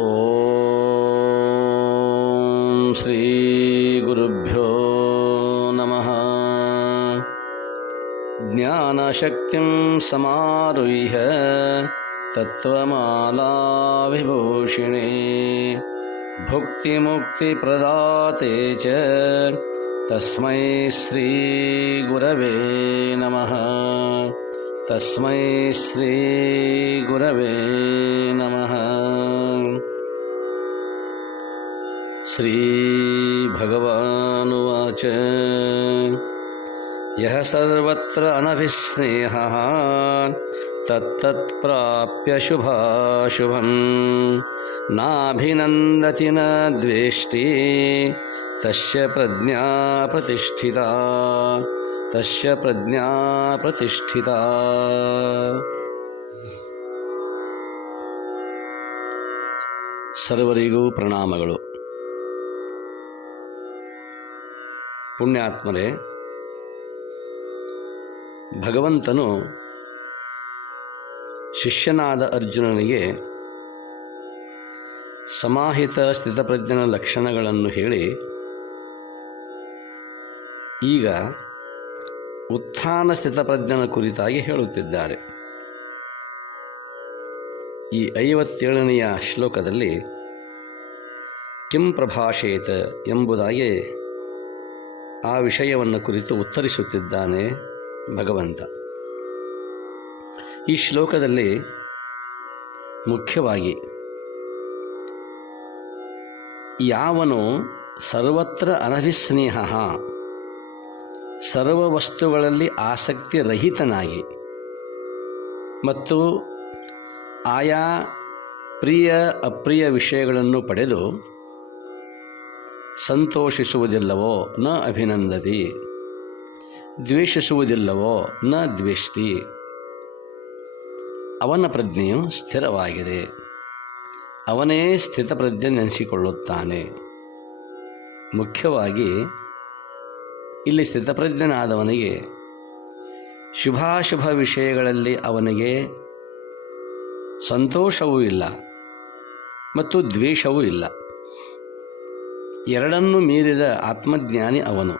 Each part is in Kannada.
ಓಂ ಶ್ರೀ ಗುರುಭ್ಯೋ ನಮಃ. ಜ್ಞಾನಶಕ್ತಿಂ ಸಮಾರುಹ್ಯ ತತ್ವಮಾಲಾ ವಿಭೂಷಿಣೇ ಭುಕ್ತಿಮುಕ್ತಿಪ್ರದಾತೆ ಚ ತಸ್ಮೈ ಶ್ರೀ ಗುರವೇ ನಮಃ. ತಸ್ಮೈ ಶ್ರೀ ಗುರವೇ ನಮಃ. ಶ್ರೀ ಭಗವಾನುವಾಚ ಯಃ ಸರ್ವತ್ರ ಅನಭಿಸ್ನೇಹಃ ತತ್ತತ್ಪ್ರಾಪ್ಯ ಶುಭಾಶುಭಂ ನಾಭಿನಂದತಿ ನ ದ್ವೇಷ್ಟಿ ತಸ್ಯ ಪ್ರಜ್ಞಾ ಪ್ರತಿಷ್ಠಿತಾ. ತಸ್ಯ ಪ್ರಜ್ಞಾ ಪ್ರತಿಷ್ಠಿತಾ. ಸರ್ವರಿಗೂ ಪ್ರಣಾಮಗಳು. ಪುಣ್ಯಾತ್ಮರೇ, ಭಗವಂತನು ಶಿಷ್ಯನಾದ ಅರ್ಜುನನಿಗೆ ಸಮಾಹಿತ ಸ್ಥಿತಪ್ರಜ್ಞನ ಲಕ್ಷಣಗಳನ್ನು ಹೇಳಿ ಈಗ ಉತ್ಥಾನ ಸ್ಥಿತಪ್ರಜ್ಞನ ಕುರಿತಾಗಿ ಹೇಳುತ್ತಿದ್ದಾರೆ. ಈ 57ನೆಯ ಶ್ಲೋಕದಲ್ಲಿ ಕಿಂ ಪ್ರಭಾಷೇತ ಎಂಬುದಾಗಿ ಆ ವಿಷಯವನ್ನು ಕುರಿತು ಉತ್ತರಿಸುತ್ತಿದ್ದಾನೆ ಭಗವಂತ. ಈ ಶ್ಲೋಕದಲ್ಲಿ ಮುಖ್ಯವಾಗಿ ಯಾವನು ಸರ್ವತ್ರ ಅನಭಿಸ್ನೇಹ, ಸರ್ವ ವಸ್ತುಗಳಲ್ಲಿ ಆಸಕ್ತಿ ರಹಿತನಾಗಿ ಮತ್ತು ಆಯಾ ಪ್ರಿಯ ಅಪ್ರಿಯ ವಿಷಯಗಳನ್ನು ಪಡೆದು ಸಂತೋಷಿಸುವುದಿಲ್ಲವೋ ನ ಅಭಿನಂದತಿ, ದ್ವೇಷಿಸುವುದಿಲ್ಲವೋ ನ ದ್ವೇಷ್ಟಿ, ಅವನ ಪ್ರಜ್ಞೆಯು ಸ್ಥಿರವಾಗಿದೆ. ಅವನೇ ಸ್ಥಿತಪ್ರಜ್ಞನೆನಿಸಿಕೊಳ್ಳುತ್ತಾನೆ. ಮುಖ್ಯವಾಗಿ ಇಲ್ಲಿ ಸ್ಥಿತಪ್ರಜ್ಞನಾದವನಿಗೆ ಶುಭಾಶುಭ ವಿಷಯಗಳಲ್ಲಿ ಅವನಿಗೆ ಸಂತೋಷವೂ ಇಲ್ಲ ಮತ್ತು ದ್ವೇಷವೂ ಇಲ್ಲ. ಎರಡನ್ನೂ ಮೀರಿದ ಆತ್ಮಜ್ಞಾನಿ ಅವನು.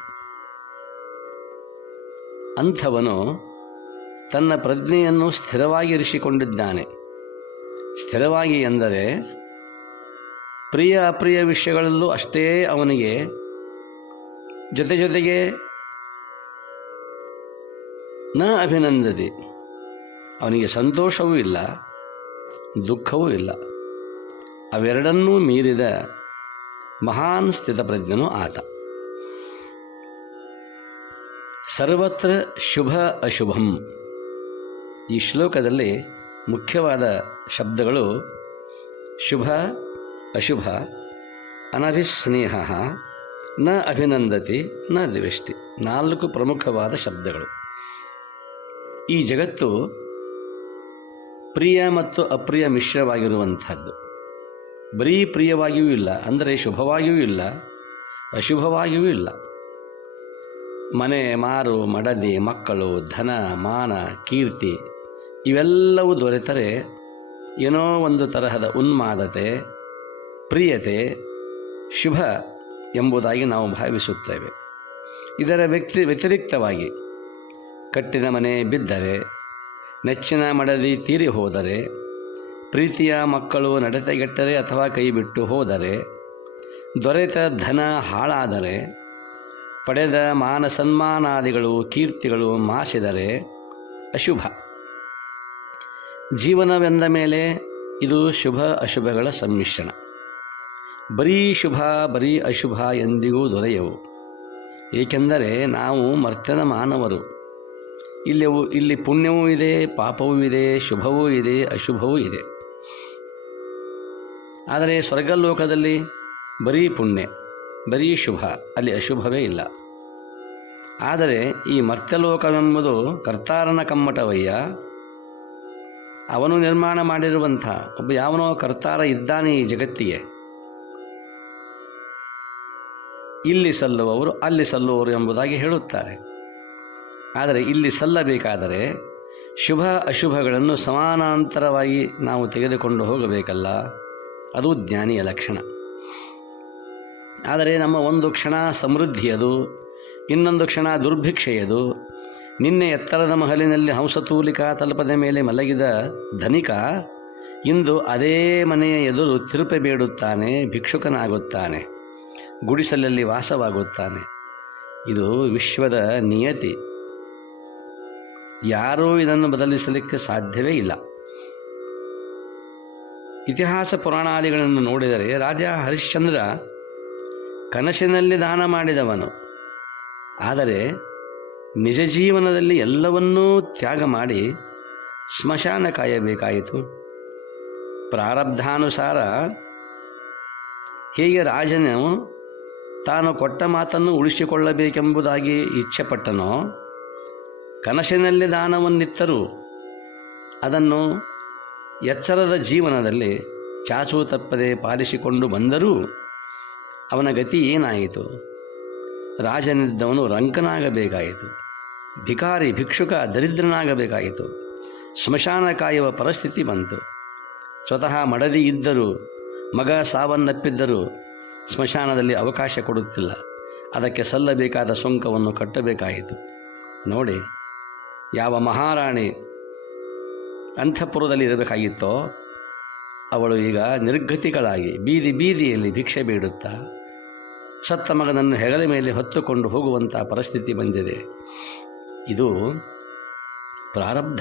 ಅಂಥವನು ತನ್ನ ಪ್ರಜ್ಞೆಯನ್ನು ಸ್ಥಿರವಾಗಿರಿಸಿಕೊಂಡಿದ್ದಾನೆ. ಸ್ಥಿರವಾಗಿ ಎಂದರೆ ಪ್ರಿಯ ಅಪ್ರಿಯ ವಿಷಯಗಳಲ್ಲೂ ಅಷ್ಟೇ ಅವನಿಗೆ ಜೊತೆಗೆ ನ ಅಭಿನಂದತಿ, ಅವನಿಗೆ ಸಂತೋಷವೂ ಇಲ್ಲ ದುಃಖವೂ ಇಲ್ಲ. ಅವೆರಡನ್ನೂ ಮೀರಿದ ಮಹಾನ್ ಸ್ಥಿತಪ್ರಜ್ಞನು ಆತ. ಸರ್ವತ್ರ ಶುಭ ಅಶುಭಂ. ಈ ಶ್ಲೋಕದಲ್ಲಿ ಮುಖ್ಯವಾದ ಶಬ್ದಗಳು ಶುಭ ಅಶುಭ, ಅನಭಿಸ್ನೇಹ, ನ ಅಭಿನಂದತಿ, ನ ದ್ವೇಷ್ಟಿ. 4 ಪ್ರಮುಖವಾದ ಶಬ್ದಗಳು. ಈ ಜಗತ್ತು ಪ್ರಿಯ ಮತ್ತು ಅಪ್ರಿಯ ಮಿಶ್ರವಾಗಿರುವಂಥದ್ದು. ಬರೀ ಪ್ರಿಯವಾಗಿಯೂ ಇಲ್ಲ, ಅಂದರೆ ಶುಭವಾಗಿಯೂ ಇಲ್ಲ, ಅಶುಭವಾಗಿಯೂ ಇಲ್ಲ. ಮನೆ, ಮಾರು, ಮಡದಿ, ಮಕ್ಕಳು, ಧನ, ಮಾನ, ಕೀರ್ತಿ ಇವೆಲ್ಲವೂ ದೊರೆತರೆ ಏನೋ ಒಂದು ತರಹದ ಉನ್ಮಾದತೆ, ಪ್ರಿಯತೆ, ಶುಭ ಎಂಬುದಾಗಿ ನಾವು ಭಾವಿಸುತ್ತೇವೆ. ಇದರ ವ್ಯತಿರಿಕ್ತವಾಗಿ ಕಟ್ಟಿದ ಮನೆ ಬಿದ್ದರೆ, ನೆಚ್ಚಿನ ಮಡದಿ ತೀರಿ ಹೋದರೆ, ಪ್ರೀತಿಯ ಮಕ್ಕಳು ನಡತೆಗೆಟ್ಟರೆ ಅಥವಾ ಕೈಬಿಟ್ಟು ಹೋದರೆ, ದೊರೆತ ಧನ ಹಾಳಾದರೆ, ಪಡೆದ ಮಾನ ಸನ್ಮಾನಾದಿಗಳು ಕೀರ್ತಿಗಳು ಮಾಸಿದರೆ ಅಶುಭ. ಜೀವನವೆಂದ ಮೇಲೆ ಇದು ಶುಭ ಅಶುಭಗಳ ಸಮ್ಮಿಶ್ರಣ. ಬರೀ ಶುಭ ಬರೀ ಅಶುಭ ಎಂದಿಗೂ ದೊರೆಯವು. ಏಕೆಂದರೆ ನಾವು ಮರ್ತ್ಯದ ಮಾನವರು. ಇಲ್ಲಿ ಪುಣ್ಯವೂ ಇದೆ, ಪಾಪವೂ ಇದೆ, ಶುಭವೂ ಇದೆ, ಅಶುಭವೂ ಇದೆ. ಆದರೆ ಸ್ವರ್ಗಲೋಕದಲ್ಲಿ ಬರೀ ಪುಣ್ಯ ಬರೀ ಶುಭ, ಅಲ್ಲಿ ಅಶುಭವೇ ಇಲ್ಲ. ಆದರೆ ಈ ಮರ್ತ್ಯಲೋಕವೆಂಬುದು ಕರ್ತಾರನ ಕಮ್ಮಟವಯ್ಯ. ಅವನು ನಿರ್ಮಾಣ ಮಾಡಿರುವಂಥ ಒಬ್ಬ ಯಾವನೋ ಕರ್ತಾರ ಇದ್ದಾನೆ ಈ ಜಗತ್ತಿಗೆ. ಇಲ್ಲಿ ಸಲ್ಲುವವರು ಅಲ್ಲಿ ಸಲ್ಲುವವರು ಎಂಬುದಾಗಿ ಹೇಳುತ್ತಾರೆ. ಆದರೆ ಇಲ್ಲಿ ಸಲ್ಲಬೇಕಾದರೆ ಶುಭ ಅಶುಭಗಳನ್ನು ಸಮಾನಾಂತರವಾಗಿ ನಾವು ತೆಗೆದುಕೊಂಡು ಹೋಗಬೇಕಲ್ಲ. ಅದು ಜ್ಞಾನಿಯ ಲಕ್ಷಣ. ಆದರೆ ನಮ್ಮ ಒಂದು ಕ್ಷಣ ಸಮೃದ್ಧಿಯದು, ಇನ್ನೊಂದು ಕ್ಷಣ ದುರ್ಭಿಕ್ಷೆಯದು. ನಿನ್ನೆ ಎತ್ತರದ ಮಹಲಿನಲ್ಲಿ ಹಂಸತೂಲಿಕಾ ತಲುಪದ ಮೇಲೆ ಮಲಗಿದ ಧನಿಕ ಇಂದು ಅದೇ ಮನೆಯ ಎದುರು ತಿರುಪೆ ಬೇಡುತ್ತಾನೆ, ಭಿಕ್ಷುಕನಾಗುತ್ತಾನೆ, ಗುಡಿಸಲಲ್ಲಿ ವಾಸವಾಗುತ್ತಾನೆ. ಇದು ವಿಶ್ವದ ನಿಯತಿ. ಯಾರೂ ಇದನ್ನು ಬದಲಿಸಲಿಕ್ಕೆ ಸಾಧ್ಯವೇ ಇಲ್ಲ. ಇತಿಹಾಸ ಪುರಾಣಾದಿಗಳನ್ನು ನೋಡಿದರೆ ರಾಜ ಹರಿಶ್ಚಂದ್ರ ಕನಸಿನಲ್ಲಿ ದಾನ ಮಾಡಿದವನು. ಆದರೆ ನಿಜ ಜೀವನದಲ್ಲಿ ಎಲ್ಲವನ್ನೂ ತ್ಯಾಗ ಮಾಡಿ ಸ್ಮಶಾನ ಕಾಯಬೇಕಾಯಿತು. ಪ್ರಾರಬ್ಧಾನುಸಾರ ಹೇಗೆ ರಾಜನು ತಾನು ಕೊಟ್ಟ ಮಾತನ್ನು ಉಳಿಸಿಕೊಳ್ಳಬೇಕೆಂಬುದಾಗಿ ಇಚ್ಛೆಪಟ್ಟನೋ, ಕನಸಿನಲ್ಲಿ ದಾನವನ್ನಿತ್ತರೂ ಅದನ್ನು ಎಚ್ಚರದ ಜೀವನದಲ್ಲಿ ಚಾಚು ತಪ್ಪದೆ ಪಾಲಿಸಿಕೊಂಡು ಬಂದರೂ ಅವನ ಗತಿ ಏನಾಯಿತು? ರಾಜನಿದ್ದವನು ರಂಕನಾಗಬೇಕಾಯಿತು, ಭಿಕಾರಿ ಭಿಕ್ಷುಕ ದರಿದ್ರನಾಗಬೇಕಾಯಿತು, ಸ್ಮಶಾನ ಕಾಯುವ ಪರಿಸ್ಥಿತಿ ಬಂತು. ಸ್ವತಃ ಮಡದಿ ಇದ್ದರೂ, ಮಗ ಸಾವನ್ನಪ್ಪಿದ್ದರೂ ಸ್ಮಶಾನದಲ್ಲಿ ಅವಕಾಶ ಕೊಡುತ್ತಿಲ್ಲ. ಅದಕ್ಕೆ ಸಲ್ಲಬೇಕಾದ ಸುಂಕವನ್ನು ಕಟ್ಟಬೇಕಾಯಿತು. ನೋಡಿ, ಯಾವ ಮಹಾರಾಣಿ ಅಂತಃಪುರದಲ್ಲಿ ಇರಬೇಕಾಗಿತ್ತೋ ಅವಳು ಈಗ ನಿರ್ಗತಿಗಳಾಗಿ ಬೀದಿ ಬೀದಿಯಲ್ಲಿ ಭಿಕ್ಷೆ ಬೇಡುತ್ತಾ ಸತ್ತ ಮಗನನ್ನು ಹೆಗಲ ಮೇಲೆ ಹೊತ್ತುಕೊಂಡು ಹೋಗುವಂಥ ಪರಿಸ್ಥಿತಿ ಬಂದಿದೆ. ಇದು ಪ್ರಾರಬ್ಧ.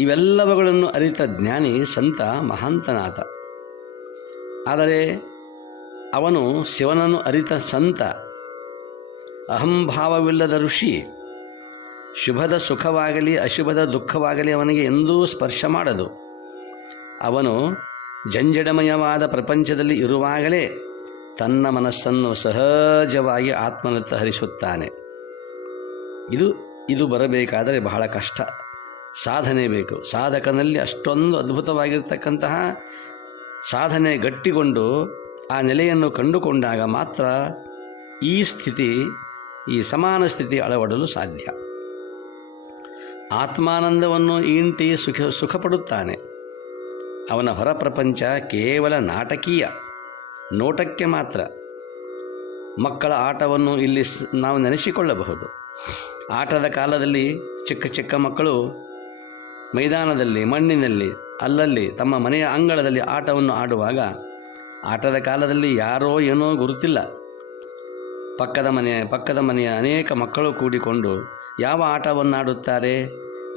ಇವೆಲ್ಲವುಗಳನ್ನು ಅರಿತ ಜ್ಞಾನಿ ಸಂತ ಮಹಾಂತನಾಥ. ಆದರೆ ಅವನು ಶಿವನನ್ನು ಅರಿತ ಸಂತ, ಅಹಂಭಾವವಿಲ್ಲದ ಋಷಿ. ಶುಭದ ಸುಖವಾಗಲಿ ಅಶುಭದ ದುಃಖವಾಗಲಿ ಅವನಿಗೆ ಎಂದೂ ಸ್ಪರ್ಶ ಮಾಡದು. ಅವನು ಜಂಜಡಮಯವಾದ ಪ್ರಪಂಚದಲ್ಲಿ ಇರುವಾಗಲೇ ತನ್ನ ಮನಸ್ಸನ್ನು ಸಹಜವಾಗಿ ಆತ್ಮನತ್ತ ಹರಿಸುತ್ತಾನೆ. ಇದು ಬರಬೇಕಾದರೆ ಬಹಳ ಕಷ್ಟ, ಸಾಧನೆ ಬೇಕು. ಸಾಧಕನಲ್ಲಿ ಅಷ್ಟೊಂದು ಅದ್ಭುತವಾಗಿರ್ತಕ್ಕಂತಹ ಸಾಧನೆ ಗಟ್ಟಿಗೊಂಡು ಆ ನೆಲೆಯನ್ನು ಕಂಡುಕೊಂಡಾಗ ಮಾತ್ರ ಈ ಸ್ಥಿತಿ, ಈ ಸಮಾನ ಸ್ಥಿತಿ ಅಳವಡಲು ಸಾಧ್ಯ. ಆತ್ಮಾನಂದವನ್ನು ಈಂಟಿ ಸುಖಪಡುತ್ತಾನೆ. ಅವನ ಹೊರ ಪ್ರಪಂಚ ಕೇವಲ ನಾಟಕೀಯ, ನೋಟಕ್ಕೆ ಮಾತ್ರ. ಮಕ್ಕಳ ಆಟವನ್ನು ಇಲ್ಲಿ ನಾವು ನೆನೆಸಿಕೊಳ್ಳಬಹುದು. ಆಟದ ಕಾಲದಲ್ಲಿ ಚಿಕ್ಕ ಚಿಕ್ಕ ಮಕ್ಕಳು ಮೈದಾನದಲ್ಲಿ, ಮಣ್ಣಿನಲ್ಲಿ, ಅಲ್ಲಲ್ಲಿ ತಮ್ಮ ಮನೆಯ ಅಂಗಳದಲ್ಲಿ ಆಟವನ್ನು ಆಡುವಾಗ ಆಟದ ಕಾಲದಲ್ಲಿ ಯಾರೋ ಏನೋ ಗುರುತಿಲ್ಲ. ಪಕ್ಕದ ಮನೆಯ ಅನೇಕ ಮಕ್ಕಳು ಕೂಡಿಕೊಂಡು ಯಾವ ಆಟವನ್ನಾಡುತ್ತಾರೆ?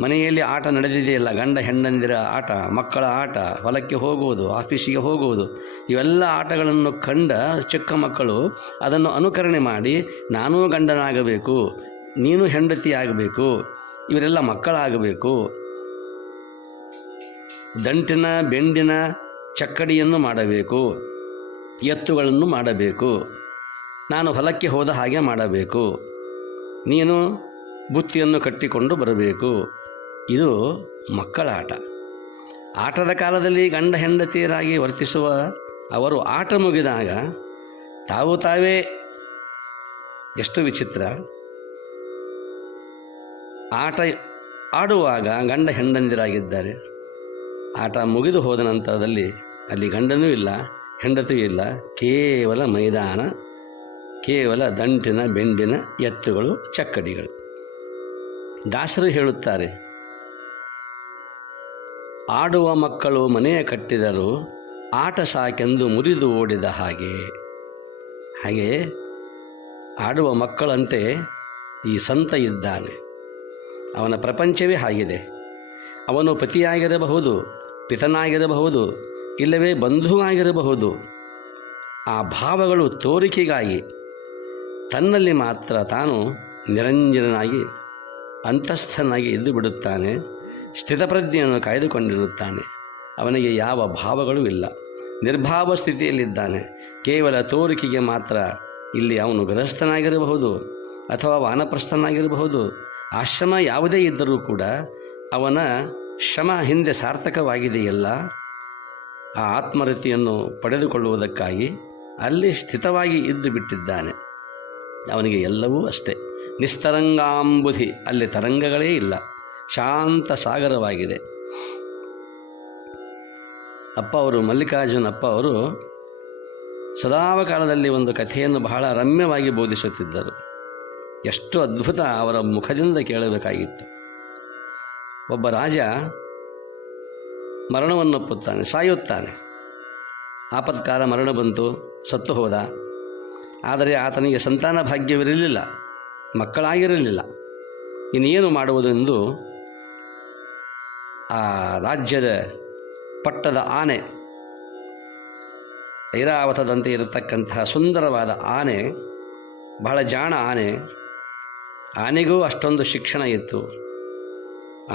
ಮನೆಯಲ್ಲಿ ಆಟ ನಡೆದಿದೆಯಲ್ಲ, ಗಂಡ ಹೆಂಡಂದಿರ ಆಟ, ಮಕ್ಕಳ ಆಟ, ಹೊಲಕ್ಕೆ ಹೋಗುವುದು, ಆಫೀಸಿಗೆ ಹೋಗುವುದು, ಇವೆಲ್ಲ ಆಟಗಳನ್ನು ಕಂಡ ಚಿಕ್ಕ ಮಕ್ಕಳು ಅದನ್ನು ಅನುಕರಣೆ ಮಾಡಿ ನಾನೂ ಗಂಡನಾಗಬೇಕು, ನೀನು ಹೆಂಡತಿಯಾಗಬೇಕು, ಇವರೆಲ್ಲ ಮಕ್ಕಳಾಗಬೇಕು, ದಂಟಿನ ಬೆಂಡಿನ ಚಕ್ಕಡಿಯನ್ನು ಮಾಡಬೇಕು, ಎತ್ತುಗಳನ್ನು ಮಾಡಬೇಕು, ನಾನು ಹೊಲಕ್ಕೆ ಹೋದ ಹಾಗೆ ಮಾಡಬೇಕು, ನೀನು ಬುತ್ತಿಯನ್ನು ಕಟ್ಟಿಕೊಂಡು ಬರಬೇಕು. ಇದು ಮಕ್ಕಳ ಆಟ. ಆಟದ ಕಾಲದಲ್ಲಿ ಗಂಡ ಹೆಂಡತಿಯರಾಗಿ ವರ್ತಿಸುವ ಅವರು ಆಟ ಮುಗಿದಾಗ ತಾವೇ ಎಷ್ಟು ವಿಚಿತ್ರ. ಆಟ ಆಡುವಾಗ ಗಂಡ ಹೆಂಡಂದಿರಾಗಿದ್ದಾರೆ. ಆಟ ಮುಗಿದು ಹೋದ ನಂತರದಲ್ಲಿ ಅಲ್ಲಿ ಗಂಡನೂ ಇಲ್ಲ, ಹೆಂಡತಿಯೂ ಇಲ್ಲ, ಕೇವಲ ಮೈದಾನ, ಕೇವಲ ದಂಟಿನ ಬೆಂಡಿನ ಎತ್ತುಗಳು, ಚಕ್ಕಡಿಗಳು. ದಾಸರು ಹೇಳುತ್ತಾರೆ, ಆಡುವ ಮಕ್ಕಳು ಮನೆಯ ಕಟ್ಟಿದರು, ಆಟ ಸಾಕೆಂದು ಮುರಿದು ಓಡಿದ ಹಾಗೆ. ಆಡುವ ಮಕ್ಕಳಂತೆ ಈ ಸಂತ ಇದ್ದಾನೆ. ಅವನ ಪ್ರಪಂಚವೇ ಆಗಿದೆ. ಅವನು ಪತಿಯಾಗಿರಬಹುದು, ಪಿತನಾಗಿರಬಹುದು, ಇಲ್ಲವೇ ಬಂಧುವಾಗಿರಬಹುದು. ಆ ಭಾವಗಳು ತೋರಿಕೆಗಾಗಿ ತನ್ನಲ್ಲಿ ಮಾತ್ರ ತಾನು ನಿರಂಜನನಾಗಿ ಅಂತಸ್ಥನಾಗಿ ಇದ್ದು ಬಿಡುತ್ತಾನೆ. ಸ್ಥಿತಪ್ರಜ್ಞೆಯನ್ನು ಕಾಯ್ದುಕೊಂಡಿರುತ್ತಾನೆ. ಅವನಿಗೆ ಯಾವ ಭಾವಗಳೂ ಇಲ್ಲ, ನಿರ್ಭಾವ ಸ್ಥಿತಿಯಲ್ಲಿದ್ದಾನೆ. ಕೇವಲ ತೋರಿಕೆಗೆ ಮಾತ್ರ. ಇಲ್ಲಿ ಅವನು ಗೃಹಸ್ಥನಾಗಿರಬಹುದು ಅಥವಾ ವಾನಪ್ರಸ್ಥನಾಗಿರಬಹುದು, ಆಶ್ರಮ ಯಾವುದೇ ಇದ್ದರೂ ಕೂಡ ಅವನ ಶ್ರಮ ಹಿಂದೆ ಸಾರ್ಥಕವಾಗಿದೆಯಲ್ಲ. ಆ ಆತ್ಮರತಿಯನ್ನು ಪಡೆದುಕೊಳ್ಳುವುದಕ್ಕಾಗಿ ಅಲ್ಲಿ ಸ್ಥಿತವಾಗಿ ಇದ್ದು ಬಿಟ್ಟಿದ್ದಾನೆ. ಅವನಿಗೆ ಎಲ್ಲವೂ ಅಷ್ಟೇ. ನಿಸ್ತರಂಗಾಂಬುಧಿ, ಅಲ್ಲಿ ತರಂಗಗಳೇ ಇಲ್ಲ, ಶಾಂತ ಸಾಗರವಾಗಿದೆ. ಅಪ್ಪ ಅವರು, ಮಲ್ಲಿಕಾರ್ಜುನ್ ಅಪ್ಪ ಅವರು ಸದಾಕಾಲದಲ್ಲಿ ಒಂದು ಕಥೆಯನ್ನು ಬಹಳ ರಮ್ಯವಾಗಿ ಬೋಧಿಸುತ್ತಿದ್ದರು. ಎಷ್ಟು ಅದ್ಭುತ ಅವರ ಮುಖದಿಂದ ಕೇಳಬೇಕಾಗಿತ್ತು. ಒಬ್ಬ ರಾಜ ಮರಣವನ್ನೊಪ್ಪುತ್ತಾನೆ, ಸಾಯುತ್ತಾನೆ. ಆಪತ್ಕಾಲ ಮರಣ ಬಂತು, ಸತ್ತು ಹೋದ. ಆದರೆ ಆತನಿಗೆ ಸಂತಾನ ಭಾಗ್ಯವಿರಲಿಲ್ಲ, ಮಕ್ಕಳಾಗಿರಲಿಲ್ಲ. ಇನ್ನೇನು ಮಾಡುವುದೆಂದು ಆ ರಾಜ್ಯದ ಪಟ್ಟದ ಆನೆ, ಐರಾವತದಂತೆ ಇರತಕ್ಕಂತಹ ಸುಂದರವಾದ ಆನೆ, ಬಹಳ ಜಾಣ ಆನೆ. ಆನೆಗೂ ಅಷ್ಟೊಂದು ಶಿಕ್ಷಣ ಇತ್ತು.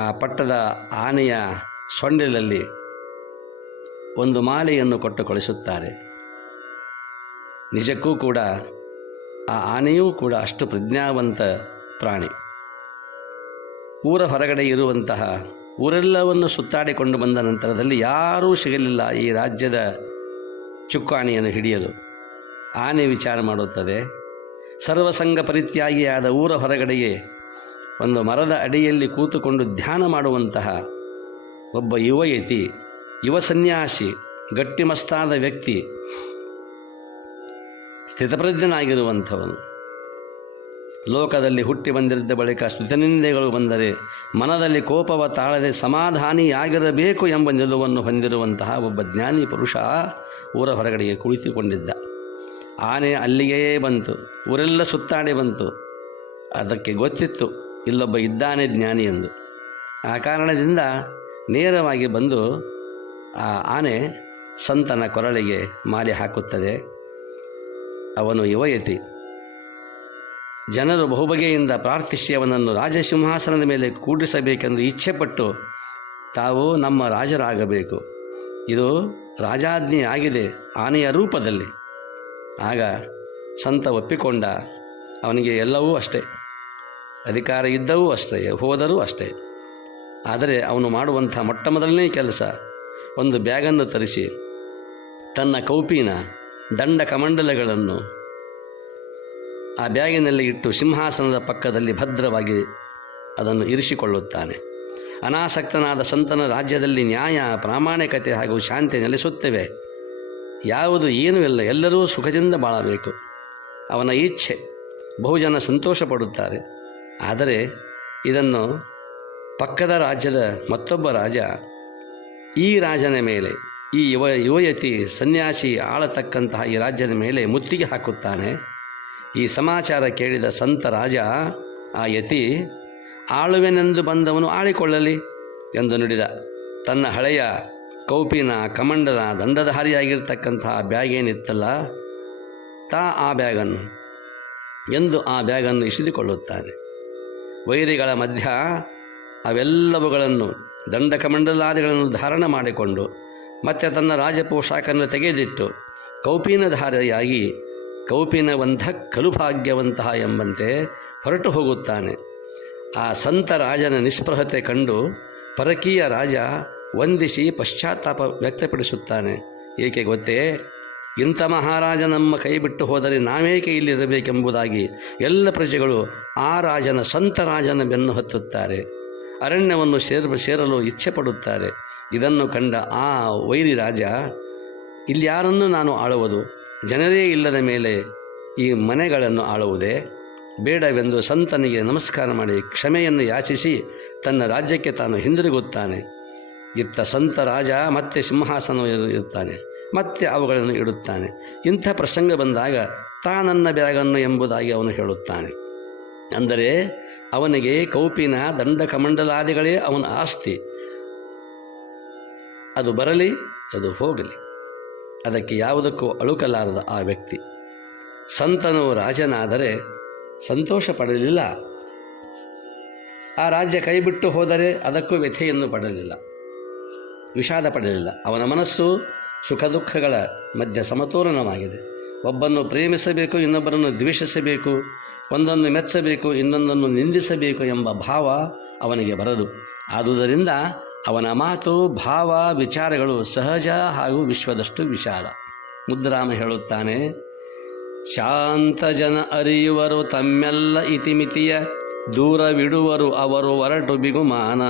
ಆ ಪಟ್ಟದ ಆನೆಯ ಸೊಂಡಿಲಲ್ಲಿ ಒಂದು ಮಾಲೆಯನ್ನು ಕೊಟ್ಟು ಕಳಿಸುತ್ತಾರೆ. ನಿಜಕ್ಕೂ ಕೂಡ ಆ ಆನೆಯೂ ಕೂಡ ಅಷ್ಟು ಪ್ರಜ್ಞಾವಂತ ಪ್ರಾಣಿ. ಊರ ಹೊರಗಡೆ ಇರುವಂತಹ ಊರೆಲ್ಲವನ್ನು ಸುತ್ತಾಡಿಕೊಂಡು ಬಂದ ನಂತರದಲ್ಲಿ ಯಾರೂ ಸಿಗಲಿಲ್ಲ ಈ ರಾಜ್ಯದ ಚುಕ್ಕಾಣಿಯನ್ನು ಹಿಡಿಯಲು. ಆನೆ ವಿಚಾರ ಮಾಡುತ್ತದೆ. ಸರ್ವಸಂಗ ಪರಿತ್ಯಾಗಿಯಾದ ಊರ ಹೊರಗಡೆಗೆ ಒಂದು ಮರದ ಅಡಿಯಲ್ಲಿ ಕೂತುಕೊಂಡು ಧ್ಯಾನ ಮಾಡುವಂತಹ ಒಬ್ಬ ಯುವಯತಿ, ಯುವ ಸನ್ಯಾಸಿ, ಗಟ್ಟಿಮಸ್ತಾದ ವ್ಯಕ್ತಿ, ಸ್ಥಿತಪ್ರಜ್ಞನಾಗಿರುವಂಥವನು. ಲೋಕದಲ್ಲಿ ಹುಟ್ಟಿ ಬಂದಿದ್ದ ಬಳಿಕ ಸ್ತುತಿನಿಂದೆಗಳು ಬಂದರೆ ಮನದಲ್ಲಿ ಕೋಪವ ತಾಳದೆ ಸಮಾಧಾನಿಯಾಗಿರಬೇಕು ಎಂಬ ನಿಲುವನ್ನು ಹೊಂದಿರುವಂತಹ ಒಬ್ಬ ಜ್ಞಾನಿ ಪುರುಷ ಊರ ಹೊರಗಡೆಗೆ ಕುಳಿತುಕೊಂಡಿದ್ದ. ಆನೆ ಅಲ್ಲಿಗೇ ಬಂತು, ಊರೆಲ್ಲ ಸುತ್ತಾಡಿ ಬಂತು. ಅದಕ್ಕೆ ಗೊತ್ತಿತ್ತು ಇಲ್ಲೊಬ್ಬ ಇದ್ದಾನೆ ಜ್ಞಾನಿ ಎಂದು. ಆ ಕಾರಣದಿಂದ ನೇರವಾಗಿ ಬಂದು ಆ ಆನೆ ಸಂತನ ಕೊರಳಿಗೆ ಮಾಲೆ ಹಾಕುತ್ತದೆ. ಅವನು ಯುವಯತಿ. ಜನರು ಬಹುಬಗೆಯಿಂದ ಪ್ರಾರ್ಥಿಸಿ ಅವನನ್ನು ರಾಜಸಿಂಹಾಸನದ ಮೇಲೆ ಕೂಡಿಸಬೇಕೆಂದು ಇಚ್ಛೆಪಟ್ಟು ತಾವು ನಮ್ಮ ರಾಜರಾಗಬೇಕು, ಇದು ರಾಜಾಜ್ಞೆ ಆಗಿದೆ ಆನೆಯ ರೂಪದಲ್ಲಿ. ಆಗ ಸಂತ ಒಪ್ಪಿಕೊಂಡ. ಅವನಿಗೆ ಎಲ್ಲವೂ ಅಷ್ಟೇ, ಅಧಿಕಾರ ಇದ್ದವೂ ಅಷ್ಟೇ, ಹೋದರೂ ಅಷ್ಟೇ. ಆದರೆ ಅವನು ಮಾಡುವಂಥ ಮೊಟ್ಟ ಮೊದಲನೇ ಕೆಲಸ, ಒಂದು ಬ್ಯಾಗನ್ನು ತರಿಸಿ ತನ್ನ ಕೌಪಿನ ದಂಡ ಕಮಂಡಲಗಳನ್ನು ಆ ಬ್ಯಾಗಿನಲ್ಲಿ ಇಟ್ಟು ಸಿಂಹಾಸನದ ಪಕ್ಕದಲ್ಲಿ ಭದ್ರವಾಗಿ ಅದನ್ನು ಇರಿಸಿಕೊಳ್ಳುತ್ತಾನೆ. ಅನಾಸಕ್ತನಾದ ಸಂತನ ರಾಜ್ಯದಲ್ಲಿ ನ್ಯಾಯ, ಪ್ರಾಮಾಣಿಕತೆ ಹಾಗೂ ಶಾಂತಿ ನೆಲೆಸುತ್ತವೆ. ಯಾವುದು ಏನೂ ಇಲ್ಲ, ಎಲ್ಲರೂ ಸುಖದಿಂದ ಬಾಳಬೇಕು. ಅವನ ಇಚ್ಛೆ. ಬಹುಜನ ಸಂತೋಷ ಪಡುತ್ತಾರೆ. ಆದರೆ ಇದನ್ನು ಪಕ್ಕದ ರಾಜ್ಯದ ಮತ್ತೊಬ್ಬ ರಾಜ ಈ ರಾಜನ ಮೇಲೆ, ಈ ಯುವಯತಿ ಸನ್ಯಾಸಿ ಆಳತಕ್ಕಂತಹ ಈ ರಾಜ್ಯದ ಮೇಲೆ ಮುತ್ತಿಗೆ ಹಾಕುತ್ತಾನೆ. ಈ ಸಮಾಚಾರ ಕೇಳಿದ ಸಂತ ರಾಜ ಆ ಯತಿ, ಆಳುವೆನೆಂದು ಬಂದವನು ಆಳಿಕೊಳ್ಳಲಿ ಎಂದು ನುಡಿದ. ತನ್ನ ಹಳೆಯ ಕೌಪಿನ ಕಮಂಡಲ ದಂಡಧಾರಿಯಾಗಿರ್ತಕ್ಕಂತಹ ಬ್ಯಾಗ್ ಏನಿತ್ತಲ್ಲ, ಆ ಬ್ಯಾಗನ್ನು ಎಂದು ಆ ಬ್ಯಾಗನ್ನು ಇಸಿದುಕೊಳ್ಳುತ್ತಾನೆ. ವೈರಿಗಳ ಮಧ್ಯ ಅವೆಲ್ಲವುಗಳನ್ನು ದಂಡ ಕಮಂಡಲಾದಿಗಳನ್ನು ಧಾರಣ ಮಾಡಿಕೊಂಡು ಮತ್ತೆ ತನ್ನ ರಾಜಪೋಷಾಕನ್ನು ತೆಗೆದಿಟ್ಟು ಕೌಪಿನಧಾರಿಯಾಗಿ ಕೌಪಿನವಂಥ ಕಲುಭಾಗ್ಯವಂತಹ ಎಂಬಂತೆ ಹೊರಟು ಹೋಗುತ್ತಾನೆ. ಆ ಸಂತ ರಾಜನ ನಿಸ್ಪೃಹತೆ ಕಂಡು ಪರಕೀಯ ರಾಜ ವಂದಿಸಿ ಪಶ್ಚಾತ್ತಾಪ ವ್ಯಕ್ತಪಡಿಸುತ್ತಾನೆ. ಏಕೆ ಗೊತ್ತೇ? ಇಂಥ ಮಹಾರಾಜ ನಮ್ಮ ಕೈ ಬಿಟ್ಟು ಹೋದರೆ ನಾವೇಕೆ ಇಲ್ಲಿರಬೇಕೆಂಬುದಾಗಿ ಎಲ್ಲ ಪ್ರಜೆಗಳು ಆ ರಾಜನ, ಸಂತ ರಾಜನ ಬೆನ್ನು ಹತ್ತುತ್ತಾರೆ. ಅರಣ್ಯವನ್ನು ಸೇರಲು ಇಚ್ಛೆ ಪಡುತ್ತಾರೆ. ಇದನ್ನು ಕಂಡ ಆ ವೈರಿ ರಾಜ, ಇಲ್ಲಿ ಯಾರನ್ನು ನಾನು ಆಳುವುದು? ಜನರೇ ಇಲ್ಲದ ಮೇಲೆ ಈ ಮನೆಗಳನ್ನು ಆಳುವುದೇ? ಬೇಡವೆಂದು ಸಂತನಿಗೆ ನಮಸ್ಕಾರ ಮಾಡಿ ಕ್ಷಮೆಯನ್ನು ಯಾಚಿಸಿ ತನ್ನ ರಾಜ್ಯಕ್ಕೆ ತಾನು ಹಿಂದಿರುಗುತ್ತಾನೆ. ಇತ್ತ ಸಂತ ರಾಜ ಮತ್ತೆ ಸಿಂಹಾಸನ ಇರುತ್ತಾನೆ, ಮತ್ತೆ ಅವುಗಳನ್ನು ಇಡುತ್ತಾನೆ. ಇಂಥ ಪ್ರಸಂಗ ಬಂದಾಗ ತಾನನ್ನ ಬ್ಯಾಗನ್ನು ಎಂಬುದಾಗಿ ಅವನು ಹೇಳುತ್ತಾನೆ. ಅಂದರೆ ಅವನಿಗೆ ಕೌಪಿನ ದಂಡ ಕಮಂಡಲಾದಿಗಳೇ ಅವನ ಆಸ್ತಿ. ಅದು ಬರಲಿ, ಅದು ಹೋಗಲಿ, ಅದಕ್ಕೆ ಯಾವುದಕ್ಕೂ ಅಳುಕಲಾರದ ಆ ವ್ಯಕ್ತಿ. ಸಂತನು ರಾಜನಾದರೆ ಸಂತೋಷ ಪಡಲಿಲ್ಲ, ಆ ರಾಜ್ಯ ಕೈಬಿಟ್ಟು ಹೋದರೆ ಅದಕ್ಕೂ ವ್ಯಥೆಯನ್ನು ಪಡಲಿಲ್ಲ, ವಿಷಾದ ಪಡಲಿಲ್ಲ. ಅವನ ಮನಸ್ಸು ಸುಖ ದುಃಖಗಳ ಮಧ್ಯ ಸಮತೋಲನವಾಗಿದೆ. ಒಬ್ಬನ್ನು ಪ್ರೇಮಿಸಬೇಕು, ಇನ್ನೊಬ್ಬರನ್ನು ದ್ವೇಷಿಸಬೇಕು, ಒಂದನ್ನು ಮೆಚ್ಚಬೇಕು, ಇನ್ನೊಂದನ್ನು ನಿಂದಿಸಬೇಕು ಎಂಬ ಭಾವ ಅವನಿಗೆ ಬರದು. ಆದುದರಿಂದ ಅವನ ಮಾತು, ಭಾವ, ವಿಚಾರಗಳು ಸಹಜ ಹಾಗೂ ವಿಶ್ವದಷ್ಟು ವಿಶಾಲ. ಮುದ್ರಾಮ ಹೇಳುತ್ತಾನೆ, ಶಾಂತ ಜನ ಅರಿಯುವರು ತಮ್ಮೆಲ್ಲ ಇತಿಮಿತಿಯ, ದೂರವಿಡುವರು ಅವರು ಹೊರಟು ಬಿಗುಮಾನ.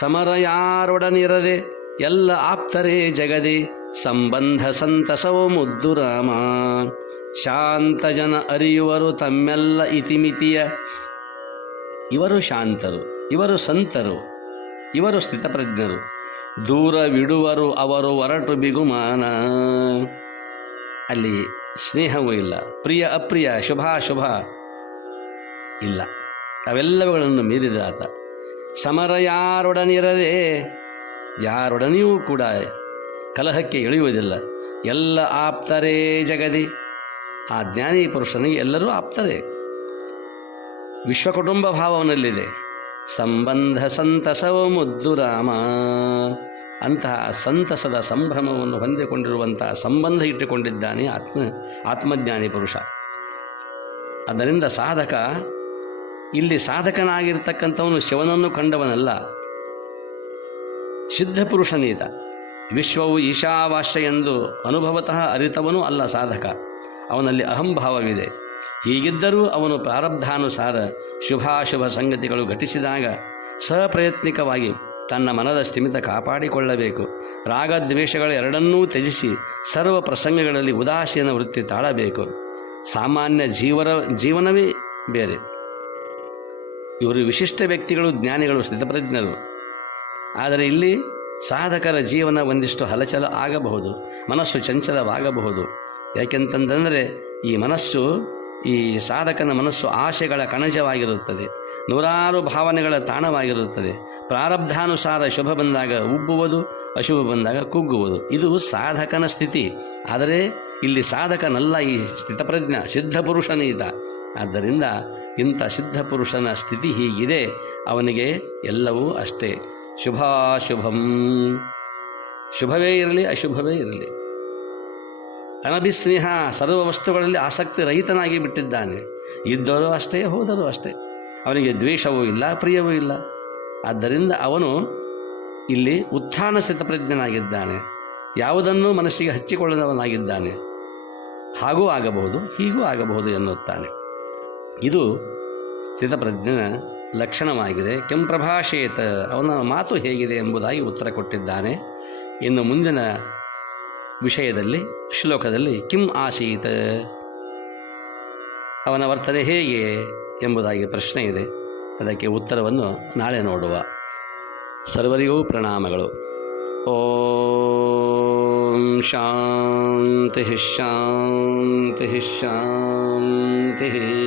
ಸಮರ ಯಾರೊಡನಿರದೆ ಎಲ್ಲ ಆಪ್ತರೇ ಜಗದಿ ಸಂಬಂಧ ಸಂತಸವೋ ಮುದ್ದು ರಾಮ. ಶಾಂತ ಜನ ಅರಿಯುವರು ತಮ್ಮೆಲ್ಲ ಇತಿಮಿತಿಯ. ಇವರು ಶಾಂತರು, ಇವರು ಸಂತರು, ಇವರು ಸ್ಥಿತಪ್ರಜ್ಞರು. ದೂರವಿಡುವರು ಅವರು ಹೊರಟು ಬಿಗುಮಾನ. ಅಲ್ಲಿ ಸ್ನೇಹವೂ ಇಲ್ಲ, ಪ್ರಿಯ ಅಪ್ರಿಯ, ಶುಭ ಅಶುಭ ಇಲ್ಲ. ಅವೆಲ್ಲವುಗಳನ್ನು ಮೀರಿದ ಆತ. ಸಮರ ಯಾರೊಡನಿರದೆ, ಯಾರೊಡನೆಯೂ ಕೂಡ ಕಲಹಕ್ಕೆ ಇಳಿಯುವುದಿಲ್ಲ. ಎಲ್ಲ ಆಪ್ತರೇ ಜಗದಿ. ಆ ಜ್ಞಾನಿ ಪುರುಷನಿಗೆ ಎಲ್ಲರೂ ಆಪ್ತರೇ. ವಿಶ್ವಕುಟುಂಬ ಭಾವವನಲ್ಲಿದೆ. ಸಂಬಂಧ ಸಂತಸವೋ ಮುದ್ದು ರಾಮ. ಅಂತಹ ಸಂತಸದ ಸಂಭ್ರಮವನ್ನು ಹೊಂದಿಕೊಂಡಿರುವಂತಹ ಸಂಬಂಧ ಇಟ್ಟುಕೊಂಡಿದ್ದಾನೆ ಆತ್ಮಜ್ಞಾನಿ ಪುರುಷ. ಅದರಿಂದ ಸಾಧಕ, ಇಲ್ಲಿ ಸಾಧಕನಾಗಿರ್ತಕ್ಕಂಥವನು ಶಿವನನ್ನು ಕಂಡವನಲ್ಲ, ಸಿದ್ಧ ಪುರುಷನೀತ. ವಿಶ್ವವು ಈಶಾವಾಸ್ಯ ಎಂದು ಅನುಭವತಃ ಅರಿತವನೂ ಅಲ್ಲ ಸಾಧಕ. ಅವನಲ್ಲಿ ಅಹಂಭಾವವಿದೆ. ಹೀಗಿದ್ದರೂ ಅವನು ಪ್ರಾರಬ್ಧಾನುಸಾರ ಶುಭಾಶುಭ ಸಂಗತಿಗಳು ಘಟಿಸಿದಾಗ ಸಪ್ರಯತ್ನಿಕವಾಗಿ ತನ್ನ ಮನದ ಸ್ಥಿಮಿತ ಕಾಪಾಡಿಕೊಳ್ಳಬೇಕು. ರಾಗದ್ವೇಷಗಳ ಎರಡನ್ನೂ ತ್ಯಜಿಸಿ ಸರ್ವ ಪ್ರಸಂಗಗಳಲ್ಲಿ ಉದಾಸೀನ ವೃತ್ತಿ ತಾಳಬೇಕು. ಸಾಮಾನ್ಯ ಜೀವನವೇ ಬೇರೆ. ಇವರು ವಿಶಿಷ್ಟ ವ್ಯಕ್ತಿಗಳು, ಜ್ಞಾನಿಗಳು, ಸ್ಥಿತಪ್ರಜ್ಞರು. ಆದರೆ ಇಲ್ಲಿ ಸಾಧಕರ ಜೀವನ ಒಂದಿಷ್ಟು ಹಲಚಲ ಆಗಬಹುದು, ಮನಸ್ಸು ಚಂಚಲವಾಗಬಹುದು. ಯಾಕೆಂತಂದರೆ ಈ ಮನಸ್ಸು, ಈ ಸಾಧಕನ ಮನಸ್ಸು ಆಶೆಗಳ ಕಣಜವಾಗಿರುತ್ತದೆ, ನೂರಾರು ಭಾವನೆಗಳ ತಾಣವಾಗಿರುತ್ತದೆ. ಪ್ರಾರಬ್ಧಾನುಸಾರ ಶುಭ ಬಂದಾಗ ಉಬ್ಬುವುದು, ಅಶುಭ ಬಂದಾಗ ಕುಗ್ಗುವುದು. ಇದು ಸಾಧಕನ ಸ್ಥಿತಿ. ಆದರೆ ಇಲ್ಲಿ ಸಾಧಕನಲ್ಲ, ಈ ಸ್ಥಿತಪ್ರಜ್ಞ ಸಿದ್ಧಪುರುಷನೀತ. ಆದ್ದರಿಂದ ಇಂಥ ಸಿದ್ಧಪುರುಷನ ಸ್ಥಿತಿ ಹೀಗಿದೆ. ಅವನಿಗೆ ಎಲ್ಲವೂ ಅಷ್ಟೇ. ಶುಭಾಶುಭಂ, ಶುಭವೇ ಇರಲಿ ಅಶುಭವೇ ಇರಲಿ. ಅನಭಿಸ್ನೇಹ, ಸರ್ವ ವಸ್ತುಗಳಲ್ಲಿ ಆಸಕ್ತಿ ರಹಿತನಾಗಿ ಬಿಟ್ಟಿದ್ದಾನೆ. ಇದ್ದರೂ ಅಷ್ಟೇ, ಹೋದರೂ ಅಷ್ಟೇ. ಅವನಿಗೆ ದ್ವೇಷವೂ ಇಲ್ಲ, ಪ್ರಿಯವೂ ಇಲ್ಲ. ಆದ್ದರಿಂದ ಅವನು ಇಲ್ಲಿ ಉತ್ಥಾನ ಸ್ಥಿತಪ್ರಜ್ಞನಾಗಿದ್ದಾನೆ. ಯಾವುದನ್ನು ಮನಸ್ಸಿಗೆ ಹಚ್ಚಿಕೊಳ್ಳದವನಾಗಿದ್ದಾನೆ. ಹಾಗೂ ಆಗಬಹುದು, ಹೀಗೂ ಆಗಬಹುದು ಎನ್ನುತ್ತಾನೆ. ಇದು ಸ್ಥಿತಪ್ರಜ್ಞನ ಲಕ್ಷಣವಾಗಿದೆ. ಕೆಂ ಪ್ರಭಾಷೇತ, ಅವನ ಮಾತು ಹೇಗಿದೆ ಎಂಬುದಾಗಿ ಉತ್ತರ ಕೊಟ್ಟಿದ್ದಾನೆ. ಇನ್ನು ಮುಂದಿನ ವಿಷಯದಲ್ಲಿ, ಶ್ಲೋಕದಲ್ಲಿ ಕಿಂ ಆಸೀತ್, ಅವನ ವರ್ತನೆ ಹೇಗೆ ಎಂಬುದಾಗಿ ಪ್ರಶ್ನೆ ಇದೆ. ಅದಕ್ಕೆ ಉತ್ತರವನ್ನು ನಾಳೆ ನೋಡುವ. ಸರ್ವರಿಗೂ ಪ್ರಣಾಮಗಳು. ಓಂ ಶಾಂತಿ ಶಾಂತಿ ಶಾಂತಿ.